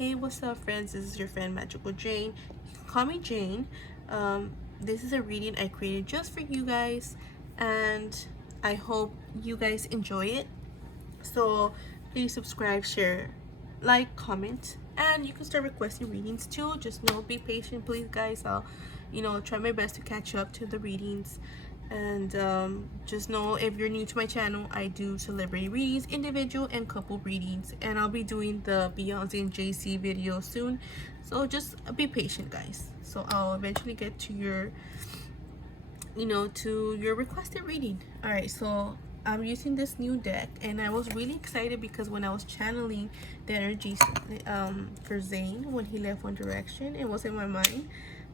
Hey, what's up, friends? This is your friend Magical Jane. You can call me Jane. This is a reading I created just for you guys, and I hope you guys enjoy it. So please subscribe, share, like, comment, and you can start requesting readings too. Just be patient, please, guys. I'll try my best to catch up to the readings. And just know, if you're new to my channel, I do celebrity readings, individual and couple readings, and I'll be doing the Beyonce and JC video soon, so just be patient, guys. So I'll eventually get to your to your requested reading. All right, so I'm using this new deck, and I was really excited because when I was channeling the energy for Zayn when he left One Direction, it was in my mind.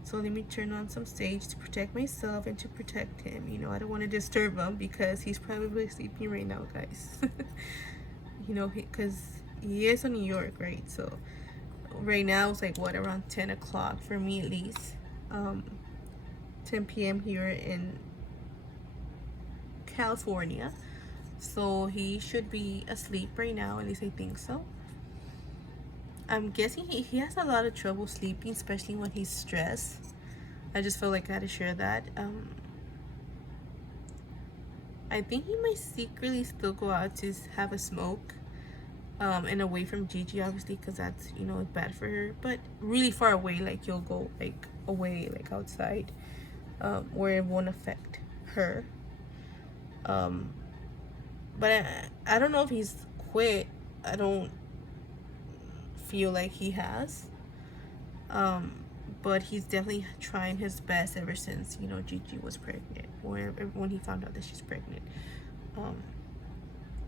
So let me turn on some sage to protect myself and to protect him. I don't want to disturb him because he's probably sleeping right now, guys. Because he is in New York, right? So right now it's like, what, around 10 o'clock for me at least. 10 p.m. here in California. So he should be asleep right now, at least I think so. I'm guessing he has a lot of trouble sleeping, especially when he's stressed. I just felt like I had to share that. I think he might secretly still go out to have a smoke, and away from Gigi, obviously, because that's it's bad for her. But really far away, like he'll go like away, like outside, where it won't affect her. But I don't know if he's quit. I don't feel like he has, but he's definitely trying his best ever since Gigi was pregnant, or when he found out that she's pregnant.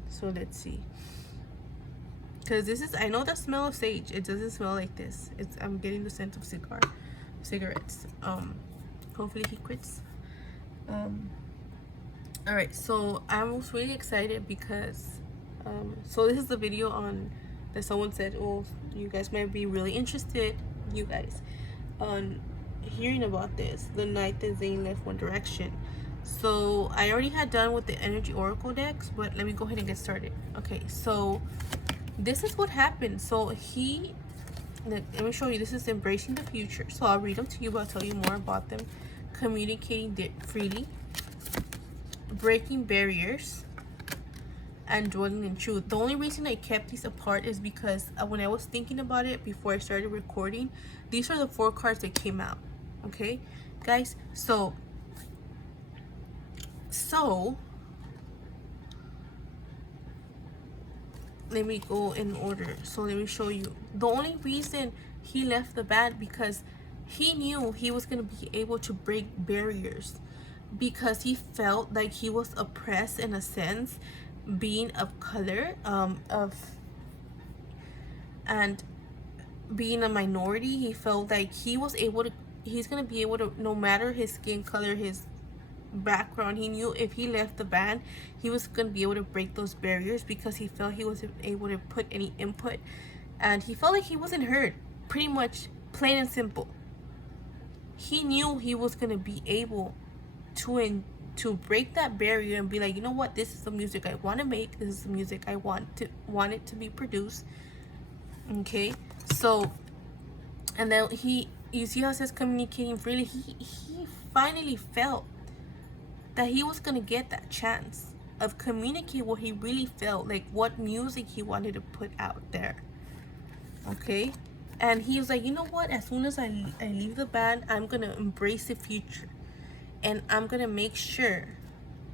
So let's see, because this is, I know the smell of sage. It doesn't smell like this. I'm getting the scent of cigarettes. Hopefully he quits. All right, so I was really excited because so this is the video on that someone said, oh, you guys might be really interested, on hearing about this, the night that Zayn left One Direction. So I already had done with the energy oracle decks, but let me go ahead and get started. Okay, so this is what happened. So let me show you. This is embracing the future. So I'll read them to you, but I'll tell you more about them. Communicating freely, breaking barriers, and dwelling in truth. The only reason I kept these apart is because when I was thinking about it before I started recording, these are the 4 cards that came out. Okay, guys, so let me go in order. So let me show you. The only reason he left the band, because he knew he was going to be able to break barriers, because he felt like he was oppressed in a sense, being of color, and being a minority. He felt like he's gonna be able to, no matter his skin color, his background, he knew if he left the band, he was gonna be able to break those barriers, because he felt he wasn't able to put any input, and he felt like he wasn't heard, pretty much, plain and simple. He knew he was gonna be able to break that barrier and be like, you know what, this is the music I want to make, this is the music I want it to be produced. Okay, so, and then you see how it says communicating freely. He finally felt that he was gonna get that chance of communicate what he really felt, like what music he wanted to put out there. Okay, and he was like, you know what, as soon as I leave the band, I'm gonna embrace the future. And I'm going to make sure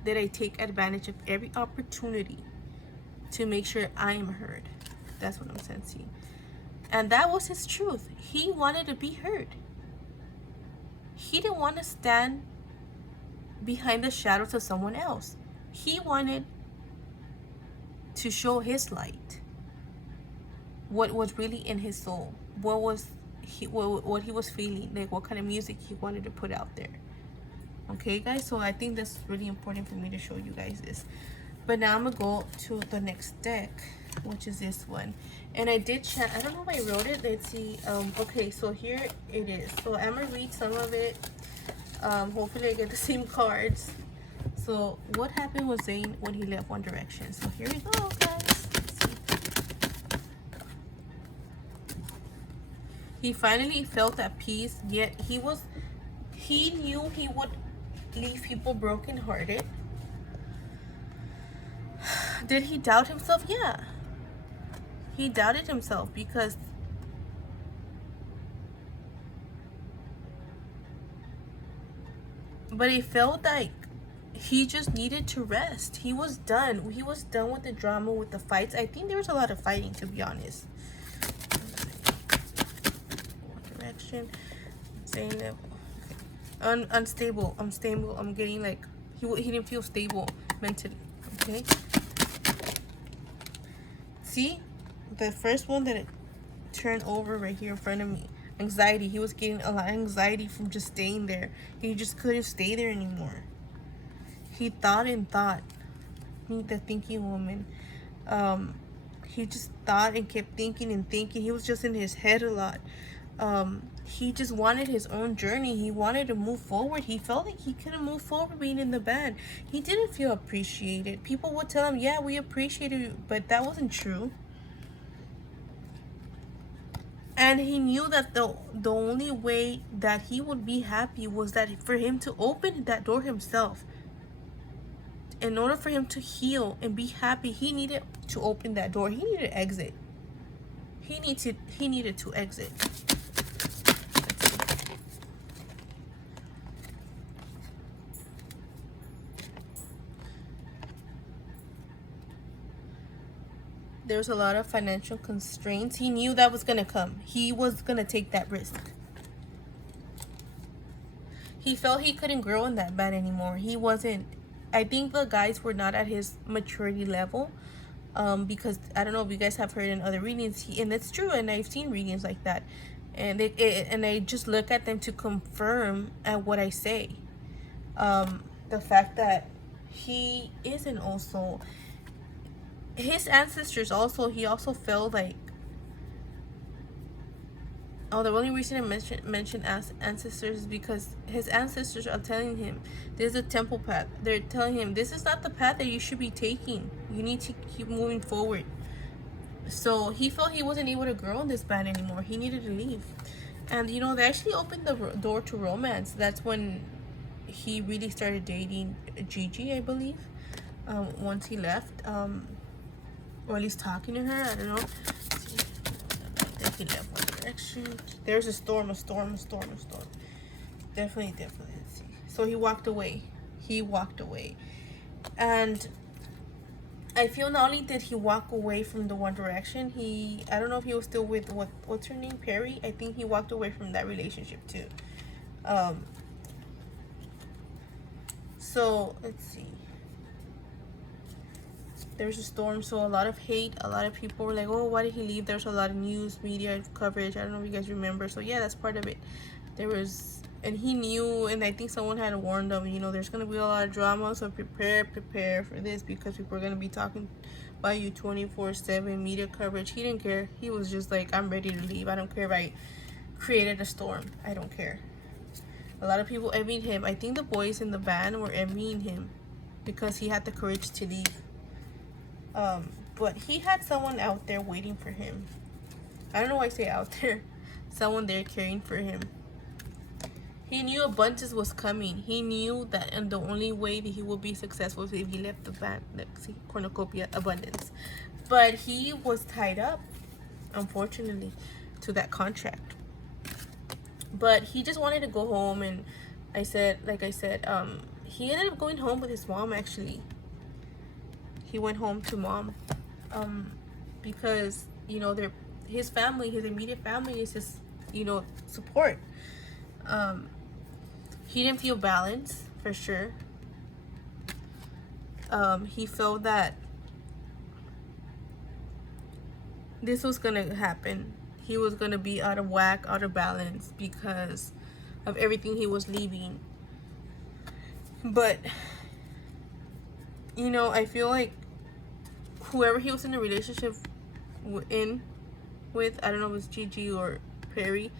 that I take advantage of every opportunity to make sure I am heard. That's what I'm sensing. And that was his truth. He wanted to be heard. He didn't want to stand behind the shadows of someone else. He wanted to show his light. What was really in his soul. What he was feeling. Like what kind of music he wanted to put out there. Okay, guys, so I think that's really important for me to show you guys this. But now I'm gonna go to the next deck, which is this one. And I did chat, I don't know if I wrote it, let's see. Okay, so here it is. So I'm gonna read some of it. Hopefully I get the same cards. So what happened with Zayn when he left One Direction? So here we go, guys. Let's see. He finally felt at peace, yet he knew he would leave people brokenhearted. Did he doubt himself? Yeah. He doubted himself because but he felt like he just needed to rest. He was done. He was done with the drama, with the fights. I think there was a lot of fighting, to be honest. DIReCtion. Saying that unstable. I'm stable. I'm getting like he didn't feel stable mentally. Okay. See, the first one that it turned over right here in front of me. Anxiety. He was getting a lot of anxiety from just staying there. He just couldn't stay there anymore. He thought and thought. The thinking woman. He just thought and kept thinking and thinking. He was just in his head a lot. He just wanted his own journey. He wanted to move forward. He felt like he couldn't move forward being in the band. He didn't feel appreciated. People would tell him, yeah, we appreciate you, but that wasn't true. And he knew that the only way that he would be happy was that for him to open that door himself. In order for him to heal and be happy, he needed to open that door. He needed to exit. He needed to exit. There's a lot of financial constraints. He knew that was going to come. He was going to take that risk. He felt he couldn't grow in that band anymore. He wasn't. I think the guys were not at his maturity level. Because I don't know if you guys have heard in other readings, and it's true, and I've seen readings like that. And I just look at them to confirm at what I say. The fact that he isn't also... His ancestors also, he also felt like, oh, the only reason I mention ancestors is because his ancestors are telling him there's a temple path. They're telling him this is not the path that you should be taking. You need to keep moving forward. So he felt he wasn't able to grow in this band anymore. He needed to leave. And you know, they actually opened the door to romance. That's when he really started dating Gigi, I believe. Once he left. Or at least talking to her. I don't know. I think he left one direction. There's a storm. Definitely. Let's see. So he walked away. And I feel not only did he walk away from the One Direction, I don't know if he was still with what's her name, Perry. I think he walked away from that relationship too. So let's see. There's a storm, so a lot of hate. A lot of people were like, oh, why did he leave? There's a lot of news media coverage. I don't know if you guys remember. So yeah, that's part of it. And he knew, and I think someone had warned him, you know, there's going to be a lot of drama, so prepare for this, because people are going to be talking about you 24/7, media coverage. He didn't care. He was just like, I'm ready to leave. I don't care if I created a storm. I don't care. A lot of people envied him. I think the boys in the band were envying him because he had the courage to leave. But he had someone out there waiting for him. I don't know why I say out there. Someone there caring for him. He knew abundance was coming. He knew that, and the only way that he would be successful is if he left the band. Let's see, cornucopia, abundance. But he was tied up, unfortunately, to that contract. But he just wanted to go home, and like I said, he ended up going home with his mom. Actually, he went home to mom, because you know his family, his immediate family, is his support. He didn't feel balanced for sure. He felt that this was gonna happen. He was gonna be out of whack, out of balance because of everything he was leaving. But I feel like whoever he was in a relationship with, I don't know if it was Gigi or Perry.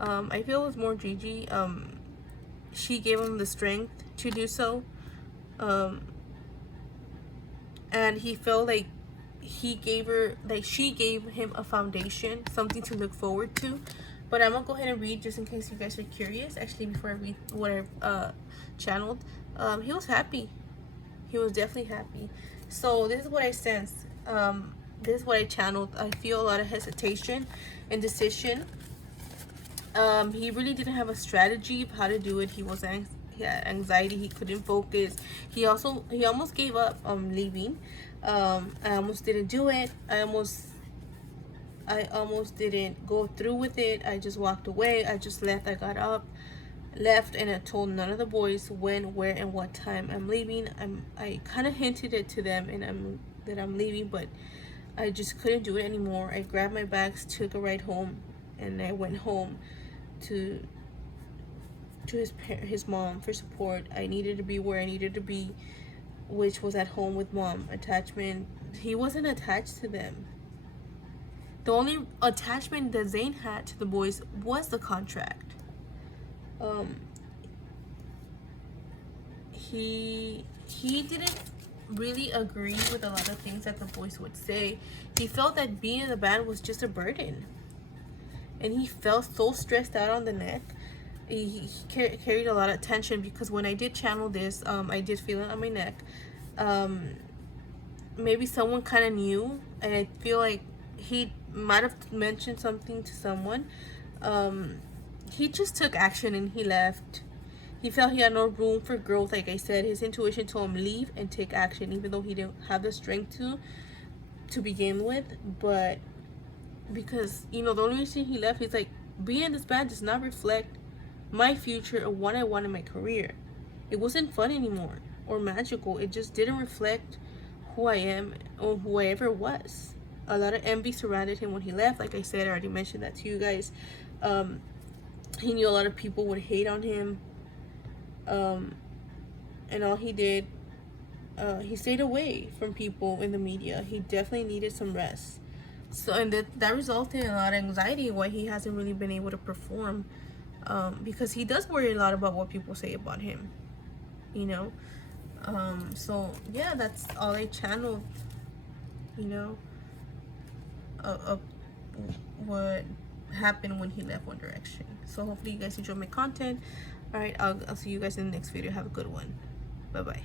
I feel it was more Gigi. She gave him the strength to do so. And he felt like she gave him a foundation, something to look forward to. But I'm gonna go ahead and read just in case you guys are curious. Actually, before I read what I channeled, he was happy. He was definitely happy. So this is what I sensed. This is what I channeled. I feel a lot of hesitation and decision. He really didn't have a strategy of how to do it. He had anxiety. He couldn't focus. He almost gave up leaving. I almost didn't do it. I almost didn't go through with it. I just walked away. I just left. I got up, left, and I told none of the boys when, where, and what time I'm leaving. I kind of hinted it to them that I'm leaving, but I just couldn't do it anymore. I grabbed my bags, took a ride home, and I went home to his mom for support. I needed to be where I needed to be, which was at home with mom. Attachment. He wasn't attached to them. The only attachment that Zayn had to the boys was the contract. He didn't really agree with a lot of things that the boys would say. He felt that being in the band was just a burden, and he felt so stressed out on the neck. He carried a lot of tension, because when I did channel this, I did feel it on my neck. Maybe someone kind of knew, and I feel like he might have mentioned something to someone. He just took action and he left. He felt he had no room for growth. Like I said, his intuition told him leave and take action, even though he didn't have the strength to begin with. But because, you know, the only reason he left, he's like, being in this band does not reflect my future or what I want in my career. It wasn't fun anymore or magical. It just didn't reflect who I am or who I ever was. A lot of envy surrounded him when he left. Like I said, I already mentioned that to you guys. He knew a lot of people would hate on him. And all he did, he stayed away from people in the media. He definitely needed some rest. So, and that resulted in a lot of anxiety, why he hasn't really been able to perform. Because he does worry a lot about what people say about him, you know. So yeah, that's all I channeled, you know, of what happened when he left One Direction. So hopefully you guys enjoy my content. All right, I'll see you guys in the next video. Have a good one. Bye bye.